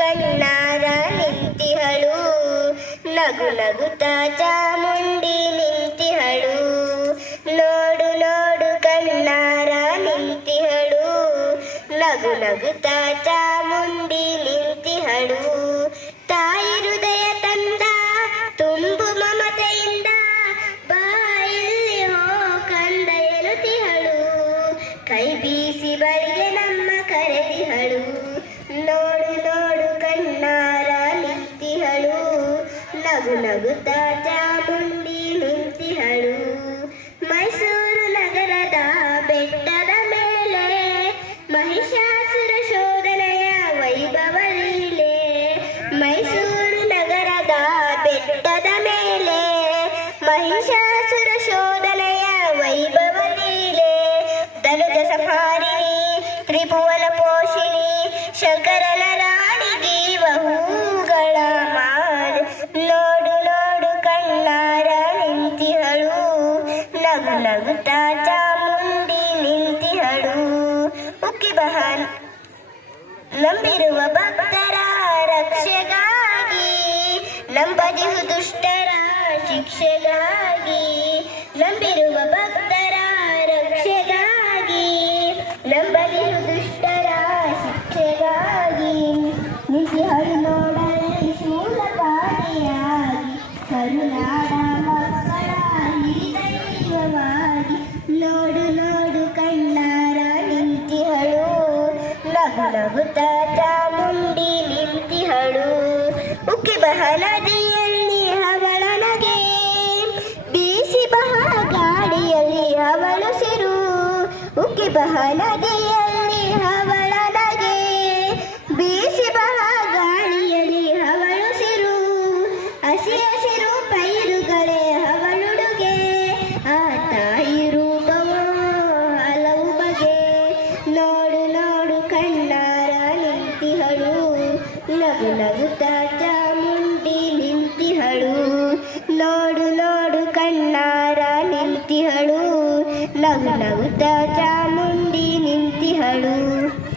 ಕಣ್ಣಾರ ನಿಂತಿಹಳು. ನಗು ನಗುತ ಚಾಮುಂಡಿ ನಿಂತಿಹಳು. ನೋಡು ನೋಡು ಕಣ್ಣಾರ ನಿಂತಿಹಳು. ನಗು ನಗುತ ಚಾಮುಂಡಿ ನಗುತ್ತ ಚಾಮುಂಡಿ ನಿಂತಿಹಳು. ಮೈಸೂರು ನಗರದ ಬೆಟ್ಟದ ಮೇಲೆ ಮಹಿಷಾಸುರ ಶೋಧನೆಯ ವೈಭವ ಲೀಲೆ. ಮೈಸೂರು ನಗರದ ಬೆಟ್ಟದ ಮೇಲೆ ಮಹಿಷಾಸುರ ಶೋಧನೆಯ ವೈಭವ ಲೀಲೆ. ಧನುಜ ಸಫಾರಿಣಿ, ತ್ರಿಭುವನ ಪೋಷಿಣಿ, ಶಂಕರನ ನಂಬಿರುವ ಭಕ್ತರ ರಕ್ಷೆಗಾಗಿ, ನಂಬದಿರು ದುಷ್ಟರ ಶಿಕ್ಷೆಗಾಗಿ, ನಂಬಿರುವ ಭಕ್ತರ ರಕ್ಷೆಗಾಗಿ, ನಂಬದಿರು ದುಷ್ಟರ ಶಿಕ್ಷೆಗಾಗಿ ನಿಧಿಹಳು ನೋಡಲಿ ಶೂಲಪಾದಿಯಾಗಿ ಕರುನಾಡ ಮಕ್ಕಳ ಹಿರಿದೈವವಾಗಿ ನೋಡು ನೋಡು ನಗುತ್ತ ಚಾಮುಂಡಿ ನಿಂತಿಹಳು. ಉಕ್ಕಿ ಬಹ ನದಿಯಲ್ಲಿ ಅವಳ ನಗೆ. ಬೀಸಿ ಬಹ ಗಾಡಿಯಲ್ಲಿ ಅವಳು ಸಿರು. ಉಕ್ಕಿ ಬಹ ನದಿಯಲ್ಲಿ ಅವಳ ನಗು ನಗುತ್ತ ಚಾಮುಂಡಿ ನಿಂತಿಹಳು. ನೋಡು ನೋಡು ಕಣ್ಣಾರ ನಿಂತಿಹಳು. ನಗು ನಗುತ್ತ ಚಾಮುಂಡಿ ನಿಂತಿಹಳು.